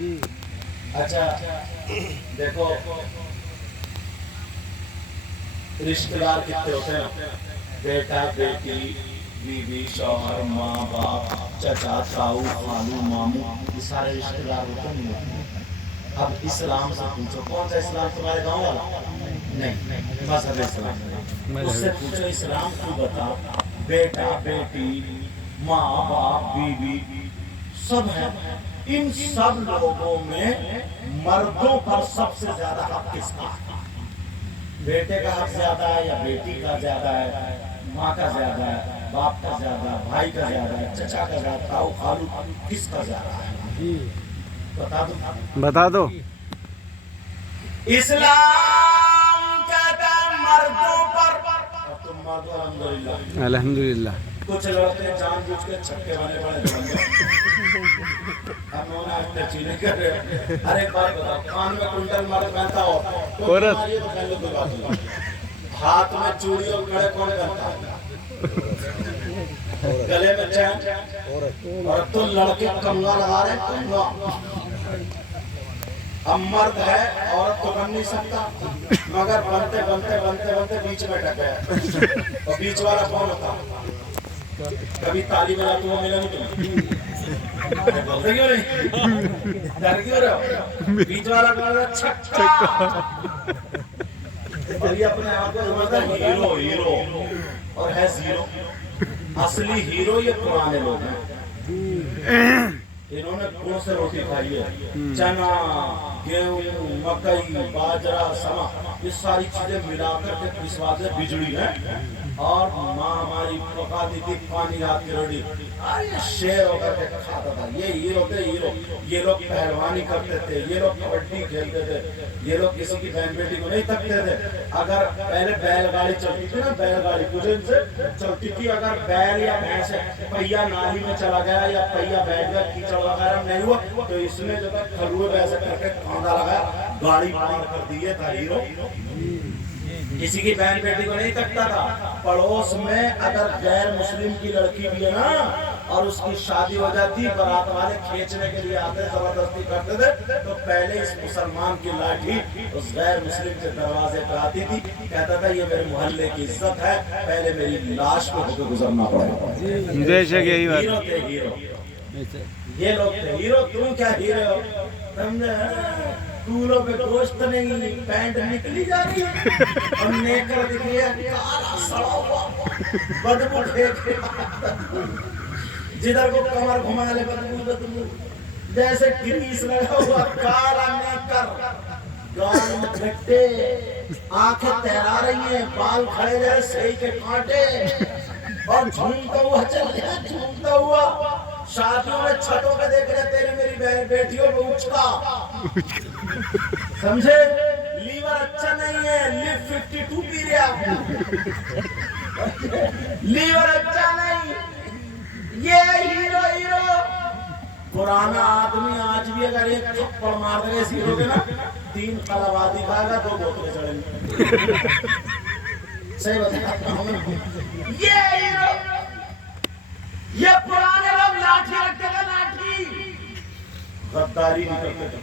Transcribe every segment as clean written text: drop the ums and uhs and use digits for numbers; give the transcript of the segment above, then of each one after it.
जी। अच्छा देखो, रिश्तेदार कितने होते हैं? बेटा बेटी, बीवी, शौहर, माँ बाप, चाचा ताऊ खालू मामू, ये सारे रिश्तेदार होते नहीं होते? अब इस्लाम से पूछो, कौन सा इस्लाम? तुम्हारे गांव वाला नहीं, मजहब इस्लाम। उससे पूछो इस्लाम तू बता, बेटा बेटी, माँ बाप, बीवी सब है, इन सब लोगों में मर्दों पर सबसे ज्यादा हक किसका है? बेटे का हक ज्यादा है या बेटी का ज्यादा है? माँ का ज्यादा है, बाप का ज्यादा, भाई का ज्यादा है, चचा का ज्यादा, ताऊ खालू, किसका ज्यादा है? बता दो, बता दो। इस्लाम कहता है मर्दों पर। अब तुम मर्दो अल्हम्दुलिल्लाह। अल्हम्दुलिल्लाह। कुछ लड़के जानबूझ के छक्के वाले बड़े हम नहीं कर रहे। अरे एक बात बताओ, कान में कुंडल मर्द पहनता हो तो औरत। ये तो पहले कोई बात नहीं। हाथ में चूड़ी और कड़े कौन पहनता है? गले में चैन और तो लड़के कंगा लगा रहे, कंगा। अब मर्द है, औरत तो बन नहीं सकता, मगर बनते बनते बनते बनते बीच में अटक गया। और बीच वाला कौन होता? कभी ताली बजा तो वो मिला नहीं तुम्हें? बोलते क्यों नहीं? डर क्यों रहे हो? बीच वाला कौन होता? छक्का। और ये अपने आप को समझता है हीरो, हीरो और है जीरो। असली हीरो ये पुराने लोग हैं, इन्होंने गुड़ से रोटी खाई है। चना, गेहूं, मकई, बाजरा, समा, ये सारी चीजें मिलाकर के पिसवा के बिजली है। और माँ हमारी पका दी थी पानी रात की रोटी, अरे शेर होकर के खाता था। ये हीरो थे, हीरो। ये लोग पहलवानी करते थे, ये लोग कबड्डी खेलते थे, ये लोग किसी की बहन बेटी को नहीं तकते थे। अगर पहले बैलगाड़ी चलती थी ना, बैलगाड़ी कुछ दिन से चलती थी, अगर बैल या भैंस पहिया नाली में चला गया या पहिया बैठ गया, कीचड़ वगैरह नहीं हुआ, तो इसने जो है खरुए वैसे करके कांदा लगाया, गाड़ी पार कर दी है था हीरो। किसी की बहन बेटी को नहीं तकता था। पड़ोस में अगर गैर मुस्लिम की लड़की भी है ना और उसकी शादी हो जाती, बारात वाले खींचने के लिए आते, जबरदस्ती करते थे, तो पहले इस मुसलमान की लाठी उस गैर मुस्लिम के दरवाजे पर आती थी। कहता था ये मेरे मोहल्ले की इज्जत है, पहले मेरी लाश को होकर गुजरना पड़ेगा। बेशक यही बात। हीरो थे, हीरो। ये लोग थे हीरो। तुम क्या हीरो हो? समझे? टूलों पे गोश्त नहीं, पैंट निकली जा रही है और नेकर दिख रही है, काला सड़ा हुआ, बदबू फेंके, जिधर को कमर घुमा ले बदबू, जैसे ग्रीस लगा हुआ, काला नेकर, गाल में खट्टे, आंखें तैरा रही हैं, बाल खड़े रहे सही के कांटे, और झूमता हुआ चल रहा, झूमता हुआ। शादियों में छतों पे देख रहे तेरे मेरी बेटियों को उछता, समझे? लीवर अच्छा नहीं है, लिव 52 पी रहा, लीवर अच्छा नहीं। ये हीरो, हीरो पुराना आदमी आज भी अगर एक थप्पड़ मार देगा इस हीरो के ना, 3 कलाबादी खाएगा, 2 बोतलें चढ़ेंगी। सही बताता हूँ। ये हीरो, ये पुराने लोग लाठी रखते थे, लाठी, गद्दारी नहीं करते थे,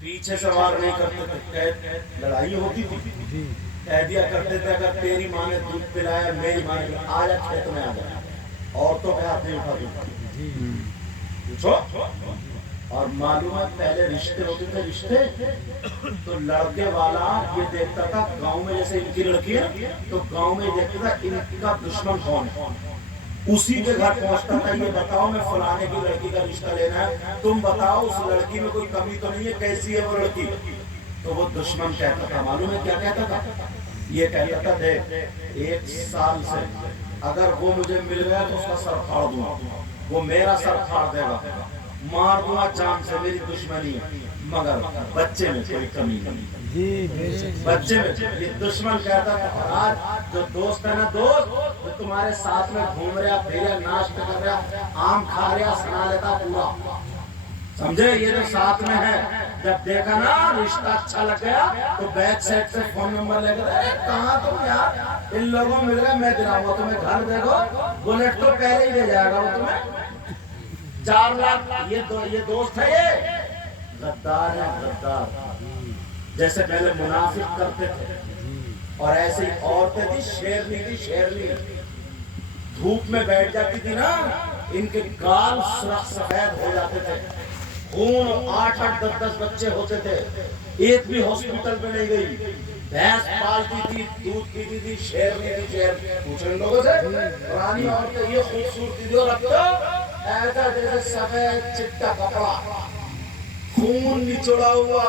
पीछे से वार नहीं करते थे, लड़ाई होती थी, कह दिया करते थे अगर तेरी माँ ने दूध पिलाया, मेरी माँ ने, आजा खेत में आ जाए, औरतों के हाथ नहीं उठा पूछो। और मालूम है पहले रिश्ते होते थे, रिश्ते तो लड़के वाला ये देखता था गांव में, जैसे इनकी लड़की है तो गांव में देखता था इनका दुश्मन कौन है, उसी के घर पहुंचता था, ये बताओ मैं फलाने की लड़की का रिश्ता लेना है, तुम बताओ उस लड़की में कोई कमी तो नहीं है, कैसी है वो लड़की? तो वो दुश्मन कहता था, मालूम है क्या कहता था? ये कहता था देख 1 साल से अगर वो मुझे मिल गया तो उसका सर फाड़ दूंगा, वो मेरा सर फाड़ देगा, मार दूंगा जान से, मेरी दुश्मनी है, मगर बच्चे में कोई कमी नहीं। बच्चे में ये दुश्मन कहता था। आज जो दोस्त है ना, दोस्त जो तुम्हारे साथ में घूम रहा, फिर नाश्ता कर रहा, आम खा रहा, सुना लेता पूरा, समझे? ये जो साथ में है, जब देखा ना रिश्ता अच्छा लग गया तो बैक साइड से फोन नंबर लेकर, अरे कहाँ तुम यार, इन लोगों में मिल गया, मैं दिलाऊंगा तुम्हें घर, देखो बुलेट तो पहले ही दे जाएगा वो तुम्हें, 4 लाख ये दोस्त है, ये गद्दार है, गद्दार। जैसे पहले मुनाफिक करते थे और ऐसी औरतें थी, शेरनी धूप में बैठ जाती थी ना, इनके गाल सफेद हो जाते थे, खून 8-8, 10-10 बच्चे होते थे, एक भी हॉस्पिटल में नहीं गई। भैंस पालती थी, दूध पीती थी, शेरनी थी, शेर। पूछे लोगों से, पुरानी औरतें ये खूबसूरती थी, और अब तो ऐसा जैसे सफेद चिट्टा कपड़ा, खून निचोड़ा हुआ।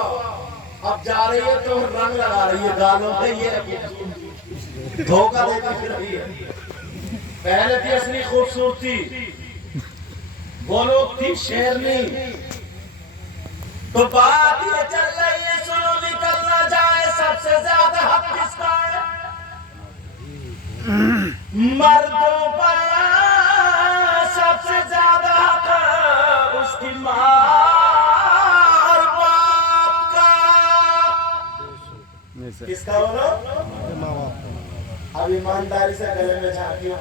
अब जा रही है तो रंग लगा रही है गालों पे, ये धोखा देती फिर रही है। पहले थी असली खूबसूरती, वो लोग थी शेरनी। तो बात ये चल रही है, सुनो निकल ना जाए, सबसे ज्यादा हक किसका है? मर्दों पर सबसे ज्यादा हक उसकी मां और बाप का। किसका बोलो? अब ईमानदारी से गले में झांकियो,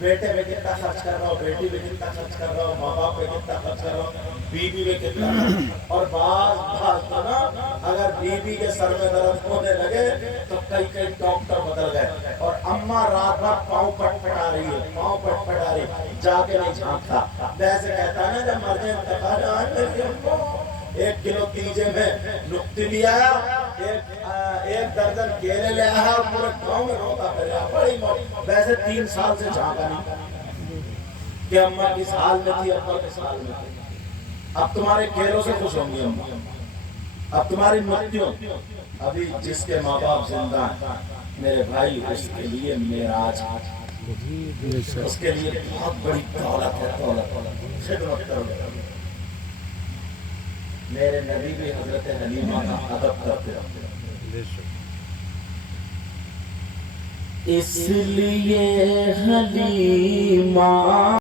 बेटे पे कितना खर्च कर रहा हो, बेटी पे कितना खर्च कर रहा हो, माँ बाप पे कितना खर्च कर रहा हो, बीवी पे कितना। और बात तो ना, अगर बीवी के सर में दर्द होने लगे तो कई डॉक्टर बदल गए, और अम्मा रात भर पाँव पटपटा रही है, जाके नहीं झांकता। वैसे कहता है ना, जब मरने में 1 किलो तीजे में नुक्ती भी आया, एक दर्जन केले ले आया, और पूरे गांव में रोता फिरा, बड़ी मौत। वैसे 3 साल से झांका नहीं कि अम्मा किस हाल में थी, अब्बा किस हाल में थी। अब तुम्हारे केलों से खुश होंगी अम्मा, अब तुम्हारी मृत्यु। अभी जिसके माँ बाप जिंदा हैं मेरे भाई, उसके लिए मेराज, उसके लिए बहुत बड़ी दौलत है, दौलत। खिदमत करो। मेरे नबी भी हजरत हलीमा का अदब करते थे, इसलिए हलीमा